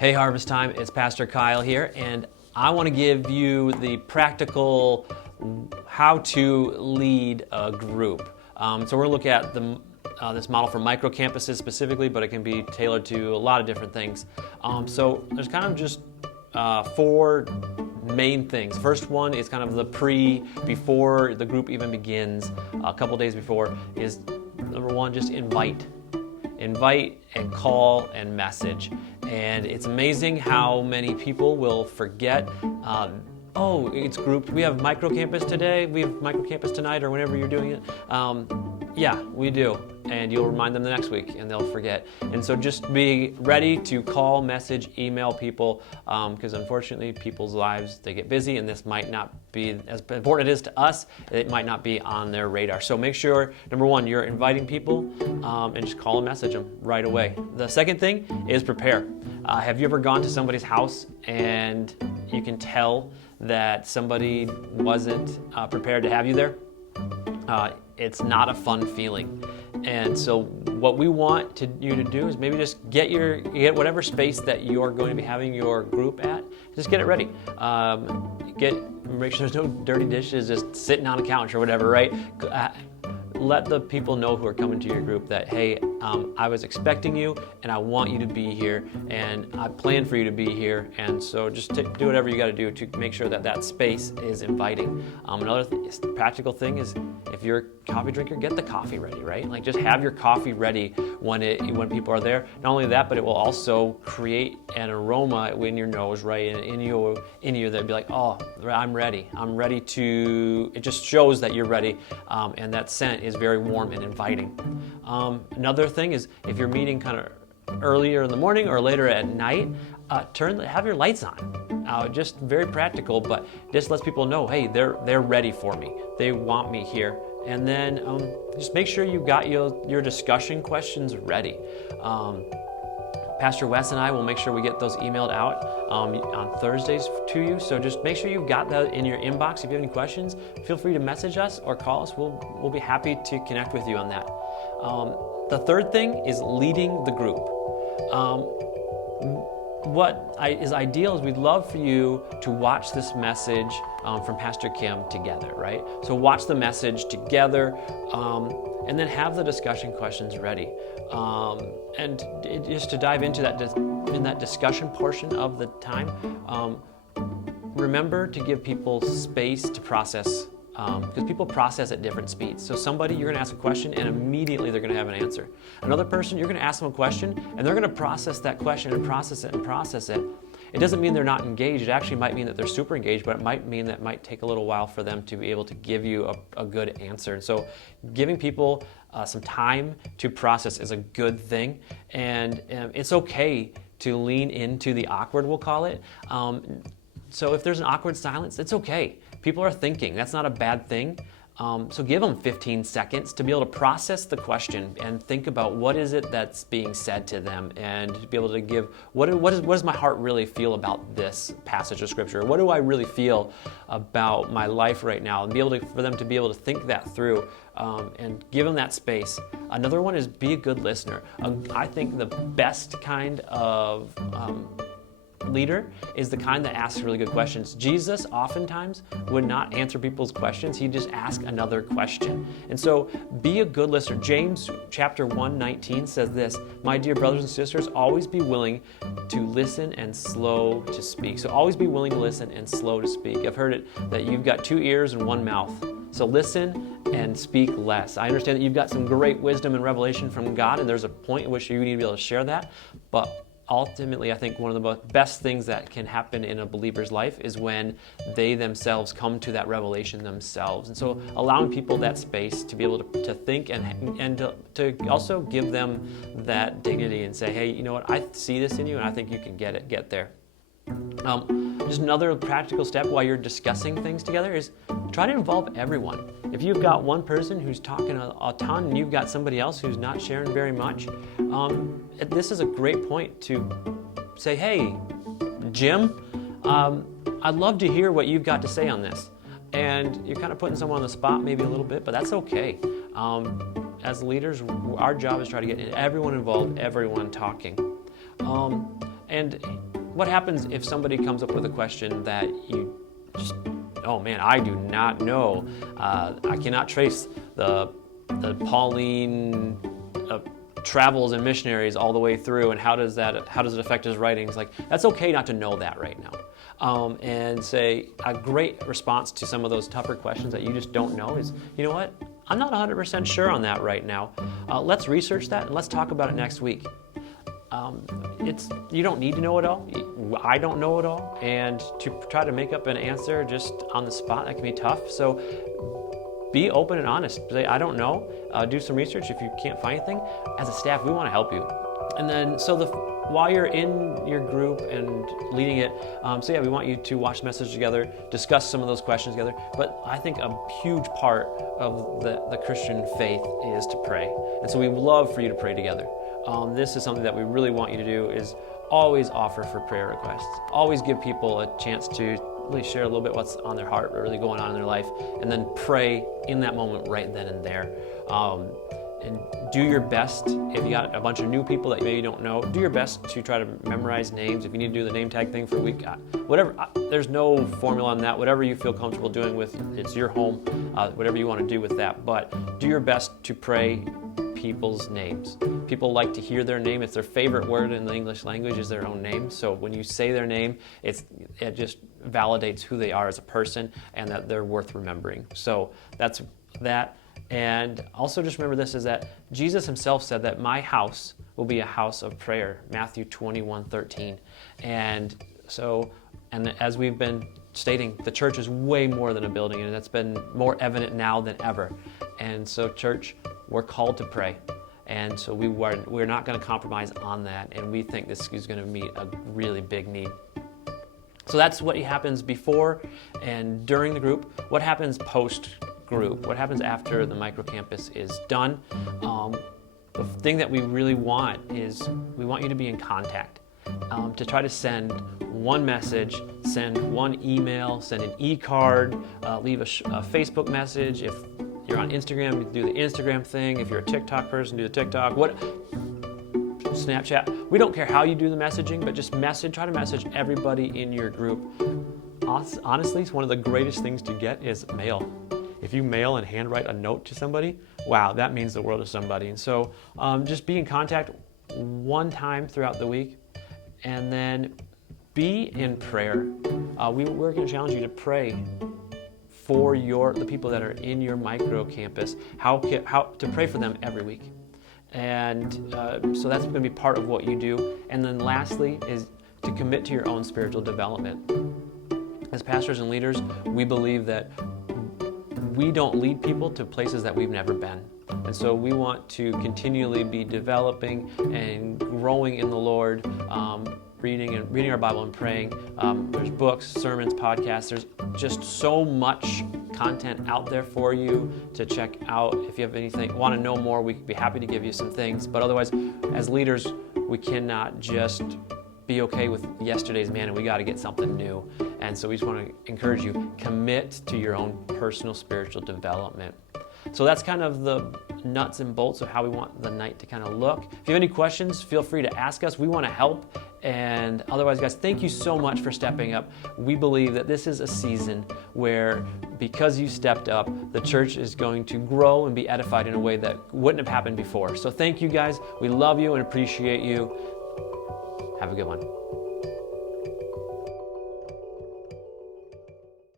Hey Harvestime, it's Pastor Kyle here, and I want to give you the practical how to lead a group. So we're going to look at this model for micro campuses specifically, but it can be tailored to a lot of different things. So there's kind of just four main things. First one is kind of the before the group even begins, a couple days before, is number one, just invite and call and message. And it's amazing how many people will forget, oh, it's grouped. We have micro campus today, we have micro campus tonight, or whenever you're doing it. Yeah, we do. And you'll remind them the next week and they'll forget. And so just be ready to call, message, email people, because unfortunately people's lives, they get busy, and this might not be as important it is to us, it might not be on their radar. So make sure, number one, you're inviting people, and just call and message them right away. The second thing is prepare. Have you ever gone to somebody's house and you can tell that somebody wasn't prepared to have you there? It's not a fun feeling. And so what we want you to do is maybe just get whatever space that you're going to be having your group at, just get it ready. Make sure there's no dirty dishes just sitting on a couch or whatever, right? Let the people know who are coming to your group that, hey, I was expecting you and I want you to be here and I plan for you to be here. And so just do whatever you got to do to make sure that that space is inviting. Another practical thing is, if you're a coffee drinker, get the coffee ready, right? Like just have your coffee ready when people are there. Not only that, but it will also create an aroma in your nose, right? And in you that'd be like, oh, I'm ready. I'm ready to, it just shows that you're ready. And that scent is very warm and inviting. Another thing is, if you're meeting kind of earlier in the morning or later at night, have your lights on. Just very practical, but just lets people know, hey, they're ready for me. They want me here. And then just make sure you got your discussion questions ready. Pastor Wes and I will make sure we get those emailed out on Thursdays to you. So just make sure you've got that in your inbox. If you have any questions, feel free to message us or call us. We'll be happy to connect with you on that. The third thing is leading the group. What is ideal is we'd love for you to watch this message from Pastor Kim together, right? So watch the message together, and then have the discussion questions ready. And just to dive into in that discussion portion of the time, remember to give people space to process, because people process at different speeds. So somebody, you're going to ask a question and immediately they're going to have an answer. Another person, you're going to ask them a question and they're going to process that question and process it and process it. It doesn't mean they're not engaged. It actually might mean that they're super engaged, but it might mean that it might take a little while for them to be able to give you a good answer. And so giving people some time to process is a good thing. And it's okay to lean into the awkward, we'll call it. So if there's an awkward silence, it's okay. People are thinking. That's not a bad thing. So give them 15 seconds to be able to process the question and think about what is it that's being said to them, and to be able to give, what does my heart really feel about this passage of Scripture? What do I really feel about my life right now? And be able for them to be able to think that through, and give them that space. Another one is be a good listener. I think the best kind of leader is the kind that asks really good questions. Jesus oftentimes would not answer people's questions. He'd just ask another question. And so be a good listener. James chapter 1:19 says this: my dear brothers and sisters, always be willing to listen and slow to speak. So always be willing to listen and slow to speak. I've heard it that you've got 2 ears and 1 mouth. So listen and speak less. I understand that you've got some great wisdom and revelation from God, and there's a point at which you need to be able to share that. But ultimately, I think one of the best things that can happen in a believer's life is when they themselves come to that revelation themselves. And so allowing people that space to be able to think and to also give them that dignity and say, hey, you know what, I see this in you and I think you can get there. Just another practical step while you're discussing things together is try to involve everyone. If you've got one person who's talking a ton and you've got somebody else who's not sharing very much, this is a great point to say, hey, Jim, I'd love to hear what you've got to say on this. And you're kind of putting someone on the spot maybe a little bit, but that's okay. As leaders, our job is to try to get everyone involved, everyone talking. And what happens if somebody comes up with a question that you just, oh man, I do not know. I cannot trace the Pauline travels and missionaries all the way through, and how does it affect his writings? Like, that's okay not to know that right now. And say a great response to some of those tougher questions that you just don't know is, you know what? I'm not 100% sure on that right now. Let's research that and let's talk about it next week. You don't need to know it all. I don't know it all, and to try to make up an answer just on the spot, that can be tough. So be open and honest. Say, I don't know. Do some research if you can't find anything. As a staff, we want to help you. And then, while you're in your group and leading it, we want you to watch the message together, discuss some of those questions together. But I think a huge part of the Christian faith is to pray. And so we would love for you to pray together. This is something that we really want you to do, is always offer for prayer requests. Always give people a chance to really share a little bit what's on their heart, or really going on in their life, and then pray in that moment right then and there. And do your best. If you got a bunch of new people that you maybe don't know, do your best to try to memorize names. If you need to do the name tag thing for a week, whatever. There's no formula on that. Whatever you feel comfortable doing with, it's your home. Whatever you want to do with that. But do your best to pray people's names. People like to hear their name. It's their favorite word in the English language is their own name. So when you say their name, it just validates who they are as a person and that they're worth remembering. So that's that. And also just remember this, is that Jesus himself said that my house will be a house of prayer, Matthew 21:13. And as we've been stating, the church is way more than a building, and that's been more evident now than ever. And so church, we're called to pray. And so we're not going to compromise on that, and we think this is going to meet a really big need. So that's what happens before and during the group. What happens post-group? What happens after the microcampus is done? The thing that we really want is we want you to be in contact, to try to send one message, send one email, send an e-card, leave a Facebook message. If you're on Instagram, do the Instagram thing. If you're a TikTok person, do the TikTok. Snapchat. We don't care how you do the messaging, but just try to message everybody in your group. Honestly, it's one of the greatest things to get is mail. If you mail and handwrite a note to somebody, wow, that means the world to somebody. And so just be in contact one time throughout the week, and then be in prayer. We're going to challenge you to pray for the people that are in your micro campus, how to pray for them every week. And so that's going to be part of what you do. And then lastly is to commit to your own spiritual development. As pastors and leaders, we believe that we don't lead people to places that we've never been. And so we want to continually be developing and growing in the Lord, reading our Bible and praying. There's books, sermons, podcasts. There's just so much content out there for you to check out. If you have anything, want to know more, we'd be happy to give you some things. But otherwise, as leaders, we cannot just be okay with yesterday's manna. We got to get something new. And so we just want to encourage you, commit to your own personal spiritual development. So that's kind of the nuts and bolts of how we want the night to kind of look. If you have any questions, feel free to ask us. We want to help. And otherwise, guys, thank you so much for stepping up. We believe that this is a season where, because you stepped up, the church is going to grow and be edified in a way that wouldn't have happened before. So thank you, guys. We love you and appreciate you. Have a good one.